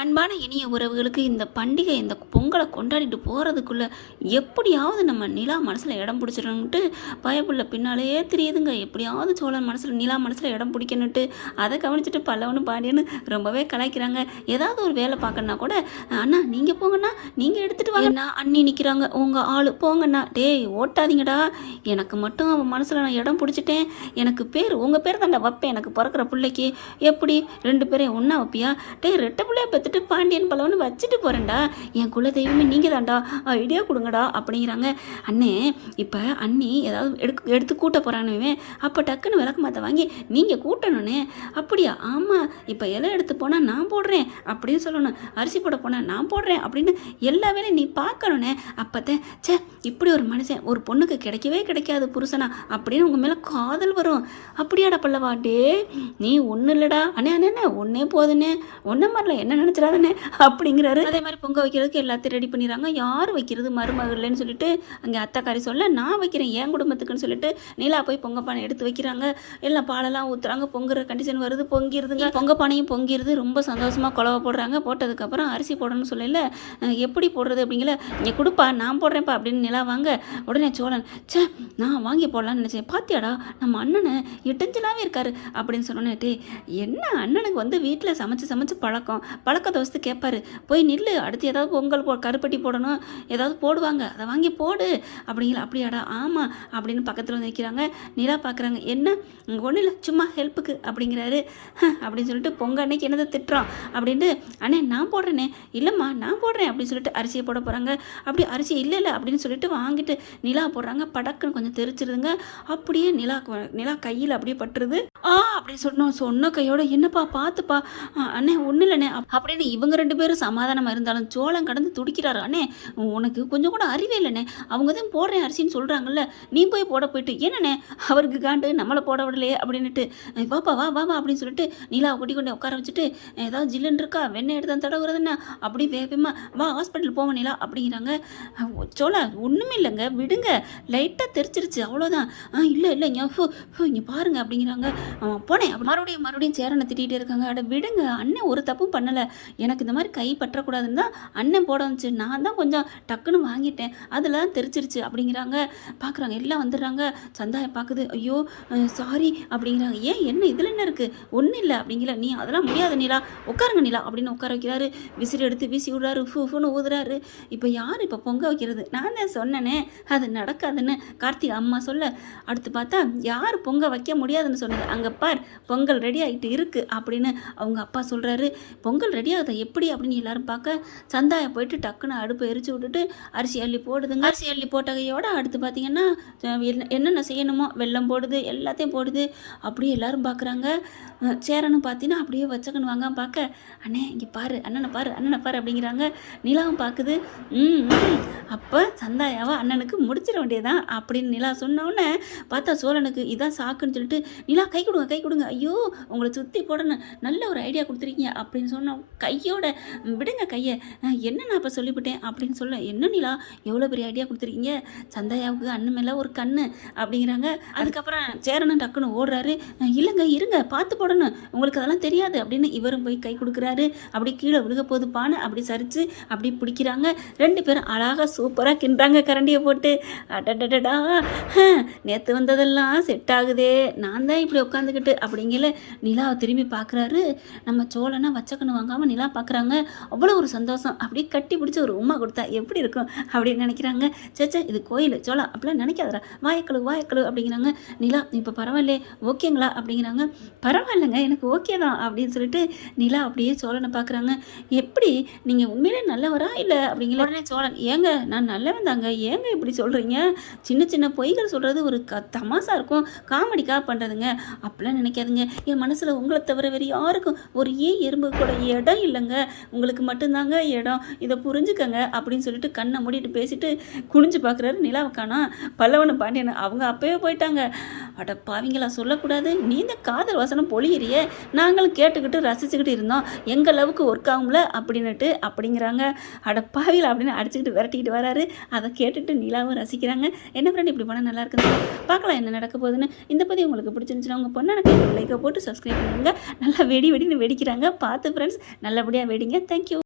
அன்பான இனிய உறவுகளுக்கு இந்த பண்டிகை இந்த பொங்கலை கொண்டாடிட்டு போகிறதுக்குள்ளே எப்படியாவது நம்ம நிலா மனசில் இடம் பிடிச்சிடணுன்ட்டு பயப்புள்ள பின்னாலேயே தெரியுதுங்க. எப்படியாவது சோழன் மனசில் நிலா மனசில் இடம் பிடிக்கணுன்ட்டு அதை கவனிச்சுட்டு பல்லவனு பாண்டியன்னு ரொம்பவே கலாய்க்கிறாங்க. ஏதாவது ஒரு வேலை பார்க்கணுன்னா கூட அண்ணா நீங்கள் போங்கண்ணா நீங்கள் எடுத்துகிட்டு வாங்கண்ணா அண்ணி நிற்கிறாங்க உங்கள் ஆள் போங்கண்ணா. டேய் ஓட்டாதீங்கடா. எனக்கு மட்டும் அவன் மனசில் நான் இடம் பிடிச்சிட்டேன். எனக்கு பேர் உங்கள் பேர் தாண்டா வைப்பேன். எனக்கு பிறக்கிற பிள்ளைக்கு. எப்படி? ரெண்டு பேரையும் ஒன்றா வைப்பியா? டேய் ரெட்டை பிள்ளைய பெற்றுட்டு பாண்டியன் பல்லவனு வச்சுட்டு போகிறேன்டா என் குல தெய்வமே நீங்கள் தான்டா ஐடியா கொடுங்கடா அப்படிங்கிறாங்க. அண்ணே இப்போ அண்ணி ஏதாவது எடுக்க எடுத்து கூட்ட போகிறானுவே அப்போ டக்குன்னு விளக்கு மாற்ற வாங்கி நீங்கள் கூட்டணுண்ணே அப்படியா? ஆமாம் இப்போ இலை எடுத்து போனால் நான் போடுறேன். அப்படின்னு சொல்லணும். அரிசி போட போனால் நான் போடுறேன். அப்படின்னு எல்லா வேலையும் நீ பார்க்கணுண்ணே அப்போத்தான் ச்சே இப்படி ஒரு மனுஷன் ஒரு பொண்ணுக்கு கிடைக்கவே கிடைக்காது புருஷனா. அப்படின்னு உங்கள் மேலே காதல் வரும். அப்படியாடா பல்லவா நீ ஒன்றும் இல்லைடா. அண்ணே அண்ணே அண்ணே ஒன்றே போதுண்ணே ஒன்றை மாதிரில என்ன நினச்சிடாதண்ணே அப்படிங்கிறாரு. அதே மாதிரி பொங்க வைக்கிறதுக்கு எல்லாத்தையும் ரெடி பண்ணிடுறாங்க. யார் வைக்கிறது மருமகள்லன்னு சொல்லிட்டு அங்கே அத்தாக்காரி சொல்ல நான் வைக்கிறேன் என் குடும்பத்துக்குன்னு சொல்லிட்டு நீலா போய் பொங்க பானை எடுத்து வைக்கிறாங்க. எல்லாம் பாலெல்லாம் ஊற்றுறாங்க பொங்குற கண்டிஷன் வருது பொங்கிருதுங்க. பொங்க பானையும் பொங்கிருது. ரொம்ப சந்தோஷமாக குழவ போடுறாங்க. போட்டதுக்கப்புறம் அரிசி போடணும்னு சொல்லல. எப்படி போடுறது அப்படிங்கல. இங்கே கொடுப்பா நான் போடுறேன்ப்பா அப்படின்னு நிலா வாங்க. உடனே சோழன் ச்சே நான் வாங்கி போடலான்னு நினச்சேன். பாத்தியாடா நம்ம அண்ணனை இட்டஞ்சலாகவே இருக்காரு. அப்படின்னு சொன்னோன்னே என்ன அண்ணனுக்கு வந்து வீட்டில் சமைச்சு சமைச்சு பழக்கம்? பழக்க தோஸ்து கேட்பாரு போய் நில்லு அடுத்து ஏதாவது பொங்கல் போ கருப்பட்டி போடணும் ஏதாவது போடுவாங்க அதை வாங்கி போடு அப்படிங்கிற அப்படியாடா ஆமாம் அப்படின்னு பக்கத்தில் வந்து நிற்கிறாங்க நிலா பார்க்குறாங்க என்ன ஒன்றும் இல்லை சும்மா ஹெல்ப்புக்கு அப்படிங்கிறாரு. அப்படின்னு சொல்லிட்டு பொங்கல் அன்னைக்கு என்னதை திட்டுறோம் அப்படின்ட்டு அண்ணே நான் போடுறேனே. இல்லைம்மா நான் போடுறேன் அப்படின்னு சொல்லிட்டு அரிசியை போட போகிறாங்க அப்படி அரிசி இல்லை இல்லை அப்படின்னு சொல்லிட்டு வாங்கிட்டு நிலா போடுறாங்க. படக்குன்னு கொஞ்சம் தெரிச்சிருதுங்க. அப்படியே நிலா நிலா கையில் அப்படியே பட்டுருது. ஆ அப்படி சொன்னோம். சொன்ன கையோட என்னப்பா பார்த்துப்பா அண்ணே ஒன்றும் இல்லைண்ணே. அப்படின்னு இவங்க ரெண்டு பேரும் சமாதானமாக இருந்தாலும் சோளம் கடந்து துடிக்கிறாரு. அண்ணே உனக்கு கொஞ்சம் கூட அறிவே இல்லைண்ணே. அவங்க தான் போடுறேன் அரிசின்னு சொல்கிறாங்கல்ல நீ போய் போட போயிட்டு என்னண்ணே அவருக்கு காண்டு நம்மளை போட விடலையே. அப்படின்னுட்டு பாப்பா வாப்பா வா வா வா அப்படின்னு சொல்லிட்டு நீலா கொட்டி கொண்டு உட்கார வச்சுட்டு ஏதாவது ஜில்லுன்னு இருக்கா? வெண்ணெய் எடுத்து தடவுறதுன்னா? அப்படி வேகமாக வா ஹாஸ்பிட்டல் போவோம் நீலா. அப்படிங்கிறாங்க. அஹ், சோளா ஒன்றுமே இல்லைங்க. விடுங்க. லைட்டாக தெரிச்சிருச்சு. அவ்வளோதான் ஆ இல்லை இல்லை இங்கே ஃபு இங்கே பாருங்க. அப்படிங்கிறாங்க. அவன் போனேன். மறுபடியும் மறுபடியும் சேரனை திட்டிகிட்டே இருக்காங்க. அட விடுங்க அண்ணன் ஒரு தப்பும் பண்ணலை. எனக்கு இந்த மாதிரி கை பற்றக்கூடாதுன்னு தான் அண்ணன் போட வந்துச்சு. நான் தான் கொஞ்சம் டக்குன்னு வாங்கிட்டேன். அதில் தான் தெரிச்சிருச்சு அப்படிங்கிறாங்க. பார்க்குறாங்க எல்லாம் வந்துடுறாங்க. சந்தாயம் பார்க்குது ஐயோ சாரி அப்படிங்கிறாங்க. ஏன்? என்ன? இதில் என்ன இருக்குது ஒன்றும் இல்லை அப்படிங்கிற. நீ அதெல்லாம் முடியாது நிலா. உட்காருங்க நிலா அப்படின்னு உட்கார வைக்கிறாரு. விசிறி எடுத்து வீசி விடுறாரு. ஃபூ ஃபூன்னு ஊதுறாரு. இப்போ யார் இப்போ பொங்க வைக்கிறது? நான் தான் சொன்னேனே. அது நடக்காதுன்னு கார்த்திக் அம்மா சொல்ல. அடுத்து பார்த்தா யார் பொங்க வைக்க முடியாதுன்னு சொன்னது? அங்கே பார் பொங்கல் ரெடி ஆகிட்டு இருக்குது அப்படின்னு அவங்க அப்பா சொல்கிறாரு பொங்கல் ரெடி ஆகுதா? எப்படி? அப்படின்னு எல்லாரும் பார்க்க சந்தாயை போயிட்டு டக்குன்னு அடுப்பை எரிச்சு விட்டுட்டு அரிசி அள்ளி போடுதுங்க. அரிசி அள்ளி போட்டகையோட அடுத்து பார்த்தீங்கன்னா என்ன- என்னென்ன செய்யணுமோ வெள்ளம் போடுது எல்லாத்தையும் போடுது. அப்படியே எல்லாரும் பார்க்குறாங்க சேரன்னு பார்த்தீங்கன்னா அப்படியே வச்சக்கன்னு வாங்க பார்க்க அண்ணே இங்கே பாரு அண்ணனை பாரு அண்ணனை பாரு அப்படிங்கிறாங்க. நிலாவும் பார்க்குது ம். அப்போ சந்தாயாவை அண்ணனுக்கு முடிச்சிட வேண்டியதான் அப்படின்னு நிலா சொன்னோடனே பார்த்தா சோழனுக்கு இதான் சாக்குன்னு சொல்லிட்டு நிலா கை கொடுங்க கை கொடுங்க. ஐயோ உங்களை சுற்றி போடணும் நல்ல ஒரு ஐடியா கொடுத்துருக்கீங்க அப்படின்னு சொன்னோம் கையோட விடுங்க கையை. என்ன நான் இப்போ சொல்லிவிட்டேன் அப்படின்னு சொல்ல என்ன நிலா எவ்வளோ பெரிய ஐடியா கொடுத்துருக்கீங்க? சந்தாயாவுக்கு அண்ணன் மேலே ஒரு கண்ணு அப்படிங்கிறாங்க. அதுக்கப்புறம் சேரணும் டக்குன்னு ஓடுறாரு. இல்லைங்க இருங்க பார்த்து போடணும். உங்களுக்கு அதெல்லாம் தெரியாது அப்படின்னு இவரும் போய் கை கொடுக்குறாரு. அப்படி கீழே விழுக போது பானை அப்படி சரிச்சு அப்படி பிடிக்கிறாங்க. ரெண்டு பேரும் அழகாக சூப்பராக கிண்டுறாங்க கரண்டியை போட்டு. அடடடடா. நேற்று வந்ததெல்லாம் செட் ஆகுதே. நான் தான் இப்படி உட்காந்துக்கிட்டு அப்படிங்கல நிலாவை திரும்பி பார்க்குறாரு. நம்ம சோழனை வச்சக்கண்ணு வாங்காமல் நிலா பார்க்குறாங்க. அவ்வளோ ஒரு சந்தோஷம். அப்படியே கட்டி பிடிச்சி ஒரு உமா கொடுத்தா எப்படி இருக்கும் அப்படின்னு நினைக்கிறாங்க. சேச்சே இது கோயில் சோழா அப்படிலாம் நினைக்காதரா வாயக்கழு வாயக்கழு அப்படிங்கிறாங்க. நிலா இப்போ பரவாயில்லே ஓகேங்களா அப்படிங்கிறாங்க. பரவாயில்லைங்க எனக்கு ஓகே தான் அப்படின்னு சொல்லிட்டு நிலா அப்படியே சோழனை பார்க்குறாங்க. எப்படி நீங்கள் உண்மையிலே நல்லவரா இல்லை அப்படிங்கிற உடனே சோழன் ஏங்க நான் நல்லவன் தாங்க. ஏங்க இப்படி சொல்கிறீங்க சின்ன சின்ன பொய்கள் சொல்கிறது ஒரு க தமாசா இருக்கும். காமெடிக்காக பண்ணுறதுங்க அப்படிலாம் நினைக்காதுங்க. என் மனசில் உங்களை தவிர வேறு யாருக்கும் ஒரு ஏ எறும்பு கூட இடம் இல்லைங்க. உங்களுக்கு மட்டும்தாங்க இடம். இதை புரிஞ்சுக்கங்க அப்படின்னு சொல்லிட்டு கண்ணை மூடிட்டு பேசிட்டு குனிஞ்சு பார்க்குறாரு நிலாவுக்கானா. பல்லவனு பாண்டியன் அவங்க அப்போயே போயிட்டாங்க. அட பாவிங்களா சொல்லக்கூடாது. நீ இந்த காதல் வசனம் பொழியிறிய. நாங்களும் கேட்டுக்கிட்டு ரசிச்சுக்கிட்டு இருந்தோம். எங்கள் அளவுக்கு ஒர்க் ஆகும்ல அப்படின்னுட்டு அப்படிங்கிறாங்க. அட பாவிகளா அப்படின்னு அடிச்சுக்கிட்டு விரட்டிக்கிட்டு வராரு. அதை கேட்டுட்டு நிலாவும் ரசிக்கிறாங்க. என்ன ஃப்ரெண்ட் இப்படி பண்ணால் நல்லா இருக்குது பார்க்கலாம் என்ன நடக்க போகுதுன்னு. இந்த பற்றி உங்களுக்கு பிடிச்சிருந்துச்சுன்னா உங்கள் பிடிச்சிருக்கோன்னா எனக்கு லைக்கை போட்டு சப்ஸ்கிரைப் பண்ணுங்கள் நல்லா வெடி வெடின்னு வெடிக்கிறாங்க. பார்த்து ஃப்ரெண்ட்ஸ் நல்லபடியாக வெடிங்க. தேங்க்யூ